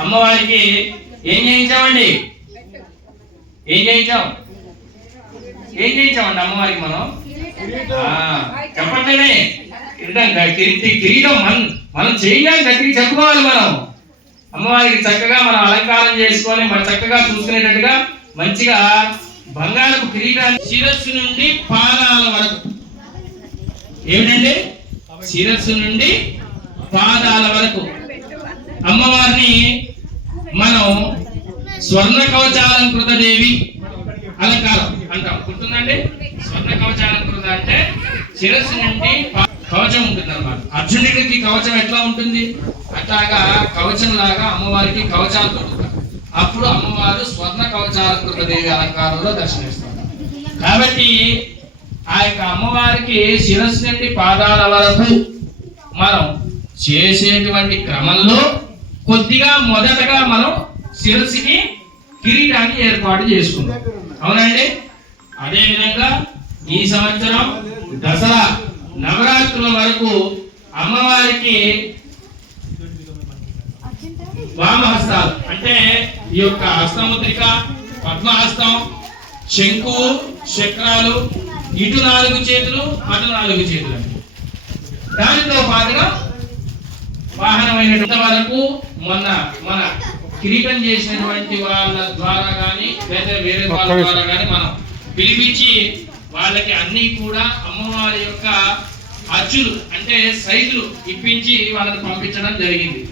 అమ్మవారికి ఏం చేయించామండి? ఏం చేయించామండి అమ్మవారికి మనం? చెప్పండి. కిరీటం మనం చేయాలి, దగ్గరికి చెప్పుకోవాలి. మనం అమ్మవారికి చక్కగా మనం అలంకారం చేసుకొని మనం చక్కగా చూసుకునేటట్టుగా మంచిగా బంగారపు కిరీటాన్ని శిరస్సు నుండి పాదాల వరకు. ఏమిటండి? శిరస్సు నుండి పాదాల వరకు అమ్మవారిని మనం స్వర్ణ కవచాలంకృత దేవి అలంకారం అంటాం. గుర్తుందండి? స్వర్ణ కవచాలంకృత అంటే శిరస్సు నుండి కవచం ఉంటుంది అన్నమాట. అర్జునుడికి కవచం ఎట్లా ఉంటుంది? అట్లాగా కవచం లాగా అమ్మవారికి కవచాలు దొరుకుతాయి. అప్పుడు అమ్మవారు స్వర్ణ కవచాలంకృత దేవి అలంకారంలో దర్శనమిస్తారు. కాబట్టి ఆ యొక్క అమ్మవారికి శిరస్సు నుండి పాదాల వరకు మనం చేసేటువంటి క్రమంలో కొద్దిగా మొదటగా మనం శిరస్సుకి కిరీటాన్ని ఏర్పాటు చేసుకుంటాం. అవునండి? అదేవిధంగా ఈ సంవత్సరం దసరా నవరాత్రుల వరకు అమ్మవారికి వామహస్తాలు అంటే ఈ యొక్క హస్తముద్రిక, పద్మహస్తం, శంకు, చక్రాలు, ఇటు 4 చేతులు, అటు 4 చేతులు. దానితో పాటుగా వాహనమైనటువంటి వరకు మొన్న మన కిరీటం చేసినటువంటి వాళ్ళ ద్వారా కానీ లేదా వేరే వాళ్ళ ద్వారా కానీ మనం పిలిపించి వాళ్ళకి అన్ని కూడా అమ్మవారి యొక్క అచ్చులు అంటే సైజులు ఇప్పించి వాళ్ళని పంపించడం జరిగింది.